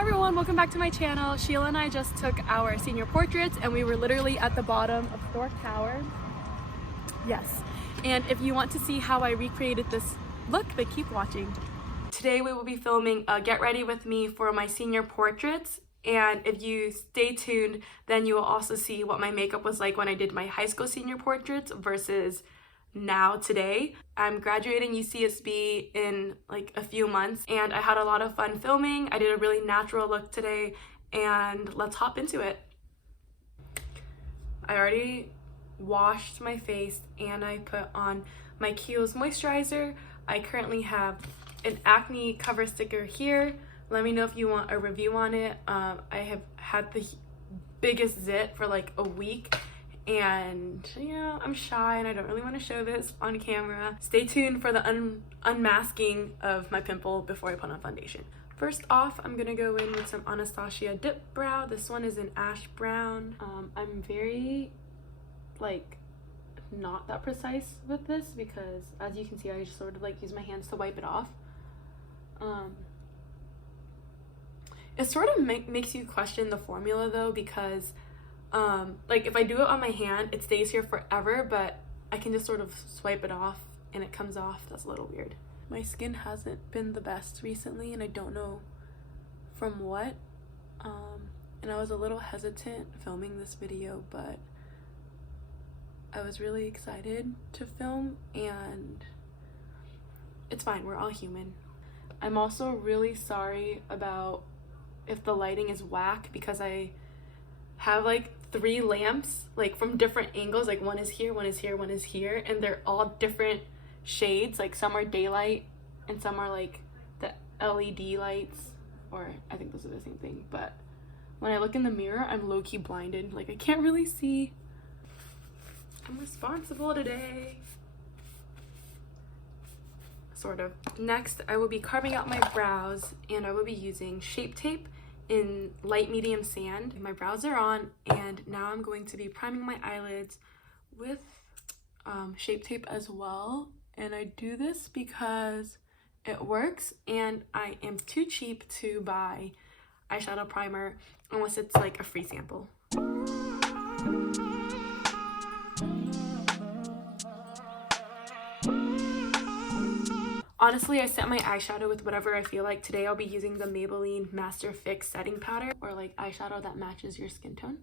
Hi everyone, welcome back to my channel. Sheila and I just took our senior portraits and we were literally at the bottom of North Tower. Yes, and if you want to see how I recreated this look, then keep watching. Today we will be filming a get ready with me for my senior portraits, and if you stay tuned, then you will also see what my makeup was like when I did my high school senior portraits versus now today. I'm graduating UCSB in like a few months and I had a lot of fun filming. I did a really natural look today and let's hop into it. I already washed my face and I put on my KIEHL'S moisturizer. I currently have an acne cover sticker here. Let me know if you want a review on it. I have had the biggest zit for like a week and you know, I'm shy and I don't really want to show this on camera. Stay tuned for the unmasking of my pimple before I put on foundation. First off, I'm gonna go in with some Anastasia Dip Brow. This one is in ash brown. I'm very like not that precise with this because as you can see, I just sort of like use my hands to wipe it off. It sort of makes you question the formula though, because like if I do it on my hand, it stays here forever, but I can just sort of swipe it off and it comes off. That's a little weird. My skin hasn't been the best recently and I don't know from what. And I was a little hesitant filming this video, but I was really excited to film and it's fine, we're all human. I'm also really sorry about if the lighting is whack because I have like 3 lamps like from different angles, like one is here, one is here, one is here, and they're all different shades. Like some are daylight and some are like the LED lights, or I think those are the same thing, but when I look in the mirror I'm low-key blinded, like I can't really see. I'm responsible today, sort of. Next I will be carving out my brows and I will be using Shape Tape in light medium sand. My brows are on and now I'm going to be priming my eyelids with Shape Tape as well. And I do this because it works and I am too cheap to buy eyeshadow primer unless it's like a free sample. Honestly, I set my eyeshadow with whatever I feel like. Today I'll be using the Maybelline Master Fix setting powder, or like eyeshadow that matches your skin tone.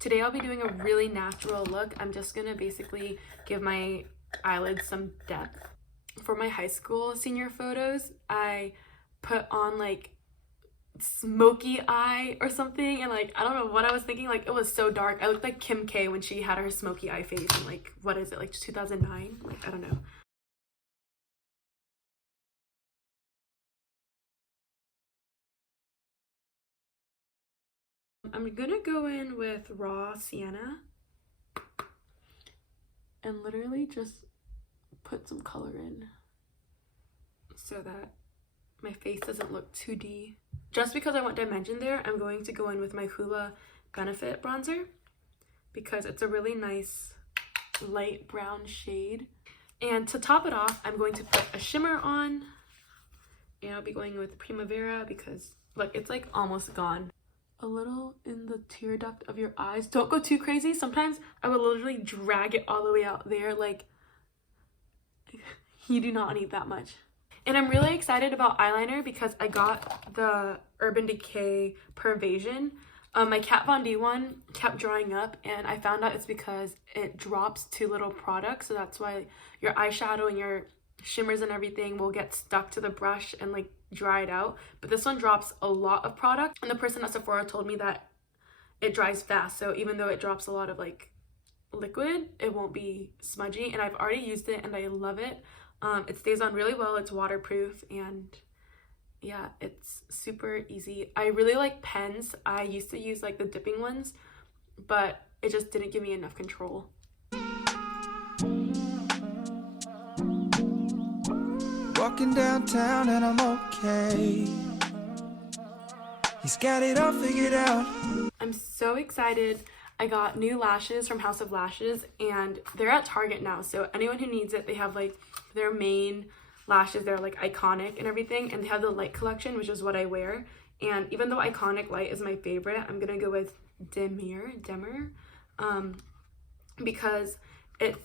Today I'll be doing a really natural look. I'm just gonna basically give my eyelids some depth. For my high school senior photos, I put on like smoky eye or something, and like I don't know what I was thinking, like it was so dark. I looked like Kim K when she had her smoky eye face in like, what is it, like 2009? Like I don't know. I'm gonna go in with raw sienna and literally just put some color in so that my face doesn't look 2D. Just because I want dimension there, I'm going to go in with my Hoola Benefit bronzer because it's a really nice light brown shade. And to top it off, I'm going to put a shimmer on, and I'll be going with Primavera because look, it's like almost gone. A little in the tear duct of your eyes. Don't go too crazy. Sometimes I would literally drag it all the way out there. Like, you do not need that much. And I'm really excited about eyeliner because I got the Urban Decay Pervasion. My Kat Von D one kept drying up and I found out it's because it drops too little product. So that's why your eyeshadow and your shimmers and everything will get stuck to the brush and like dry it out. But this one drops a lot of product, and the person at Sephora told me that it dries fast, so even though it drops a lot of like liquid, it won't be smudgy. And I've already used it and I love it. It stays on really well, it's waterproof, and yeah, it's super easy. I really like pens. I used to use like the dipping ones, but it just didn't give me enough control. Walking downtown and I'm okay. He's got it all figured out. I'm so excited. I got new lashes from House of Lashes and they're at Target now. So anyone who needs it, they have like their main lashes. They're like iconic and everything. And they have the light collection, which is what I wear. And even though Iconic Light is my favorite, I'm gonna go with Dimmer, because it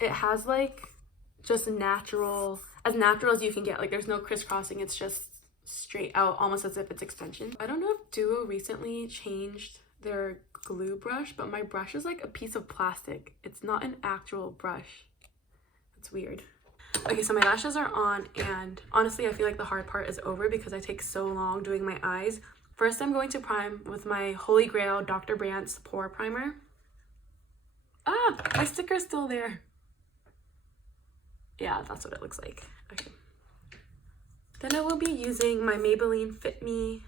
has like just as natural as you can get. Like there's no crisscrossing, it's just straight out, almost as if it's extension. I don't know if Duo recently changed their glue brush, but my brush is like a piece of plastic. It's not an actual brush. It's weird. Okay, so my lashes are on, and honestly I feel like the hard part is over because I take so long doing my eyes. First, I'm going to prime with my Holy Grail Dr. Brandt's Pore Primer. Ah, my sticker's still there. Yeah, that's what it looks like. Okay. Then I will be using my Maybelline Fit Me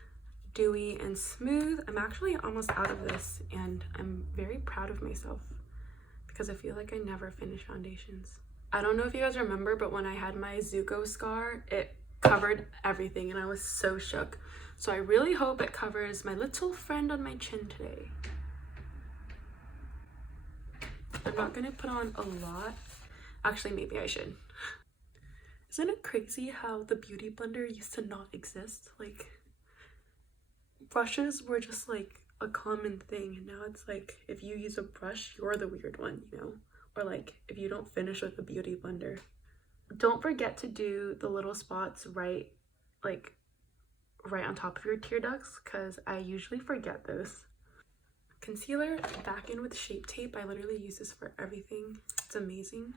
Dewy and Smooth. I'm actually almost out of this, and I'm very proud of myself because I feel like I never finish foundations. I don't know if you guys remember, but when I had my Zuko scar, it covered everything and I was so shook. So I really hope it covers my little friend on my chin today. I'm not gonna put on a lot. Actually, maybe I should. Isn't it crazy how the beauty blender used to not exist? Like, brushes were just like a common thing, and now it's like if you use a brush, you're the weird one, you know? Or like if you don't finish with a beauty blender. Don't forget to do the little spots right on top of your tear ducts, because I usually forget those. Concealer, back in with Shape Tape. I literally use this for everything. It's amazing.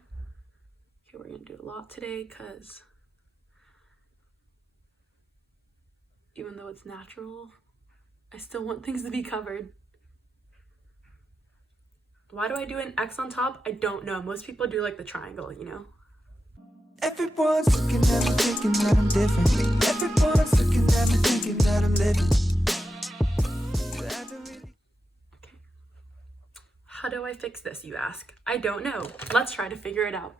Okay, we're gonna do a lot today because even though it's natural, I still want things to be covered. Why do I do an X on top? I don't know. Most people do like the triangle, you know? Everyone's looking at me thinking that I'm different. Everyone's looking at me thinking that I'm living. Okay. How do I fix this, you ask? I don't know. Let's try to figure it out.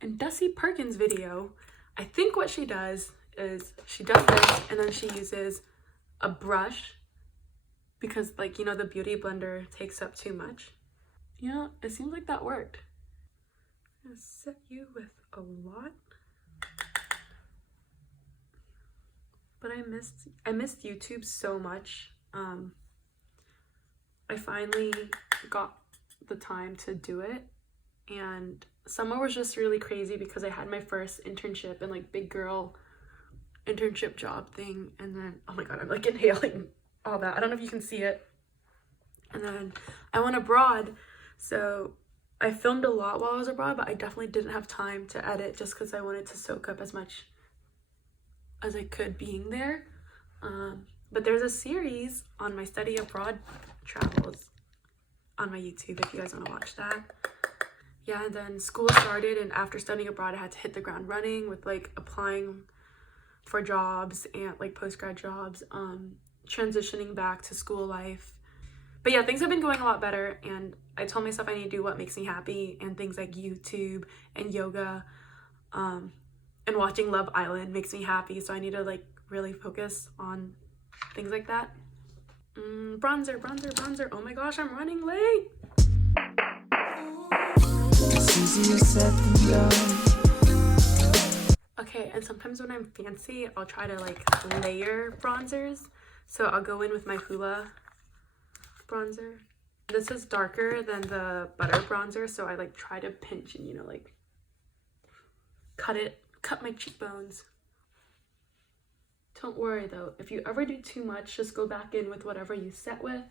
In Dusty Perkins' video, I think what she does is she does this and then she uses a brush because, like, you know, the beauty blender takes up too much. You know, it seems like that worked. I'm gonna set you with a lot. But I missed YouTube so much. I finally got the time to do it, and summer was just really crazy because I had my first internship and like big girl internship job thing, and then oh my god, I'm like inhaling all that. I don't know if you can see it. And then I went abroad, so I filmed a lot while I was abroad, but I definitely didn't have time to edit just because I wanted to soak up as much as I could being there. But there's a series on my study abroad travels on my YouTube if you guys want to watch that. Yeah, and then school started, and after studying abroad I had to hit the ground running with like applying for jobs and like post-grad jobs, transitioning back to school life. But yeah, things have been going a lot better, and I told myself I need to do what makes me happy, and things like YouTube and yoga and watching Love Island makes me happy, so I need to like really focus on things like that. Bronzer. Oh my gosh, I'm running late. It's easier said than done. Okay, and sometimes when I'm fancy, I'll try to like layer bronzers. So I'll go in with my Hoola bronzer. This is darker than the butter bronzer, so I like try to pinch and, you know, like cut my cheekbones. Don't worry though, if you ever do too much, just go back in with whatever you set with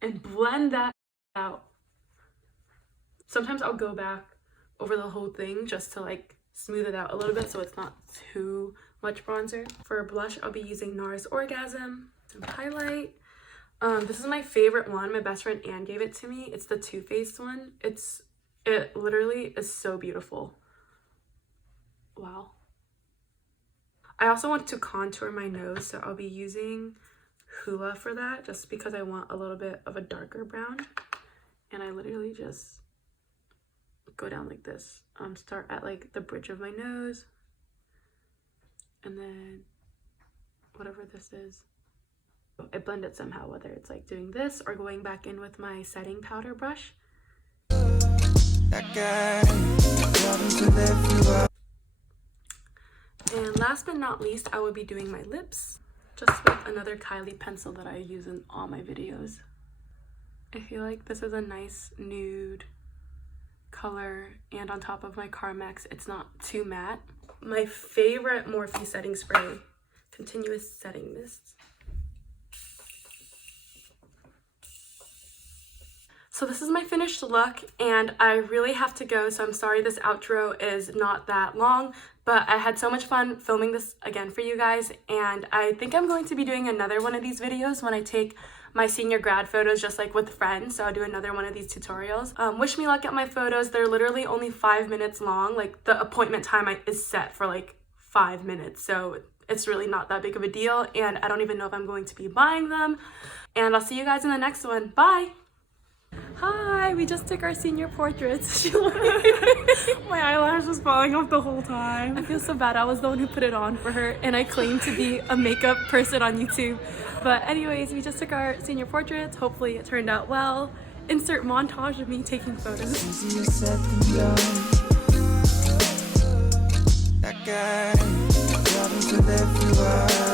and blend that out. Sometimes I'll go back over the whole thing just to like smooth it out a little bit so it's not too much bronzer. For a blush, I'll be using NARS Orgasm, some highlight. This is my favorite one. My best friend Anne gave it to me. It's the Too Faced one. It literally is so beautiful. Wow. I also want to contour my nose, so I'll be using Hoola for that just because I want a little bit of a darker brown. And I literally just go down like this. Start at like the bridge of my nose, and then whatever this is, I blend it somehow, whether it's like doing this or going back in with my setting powder brush. And last but not least, I will be doing my lips. just with another Kylie pencil that I use in all my videos. I feel like this is a nice nude color, and on top of my Carmex, it's not too matte. My favorite Morphe setting spray, Continuous Setting Mist. So this is my finished look, and I really have to go, so I'm sorry this outro is not that long, but I had so much fun filming this again for you guys, and I think I'm going to be doing another one of these videos when I take my senior grad photos just like with friends, so I'll do another one of these tutorials. Wish me luck at my photos. They're literally only 5 minutes long. Like, the appointment time is set for like 5 minutes, so it's really not that big of a deal, and I don't even know if I'm going to be buying them. And I'll see you guys in the next one. Bye! Hi, we just took our senior portraits. My eyelash was falling off the whole time. I feel so bad. I was the one who put it on for her, and I claim to be a makeup person on YouTube. But anyways, we just took our senior portraits. Hopefully it turned out well. Insert montage of me taking photos. Easier said than done. That guy, travels with everywhere.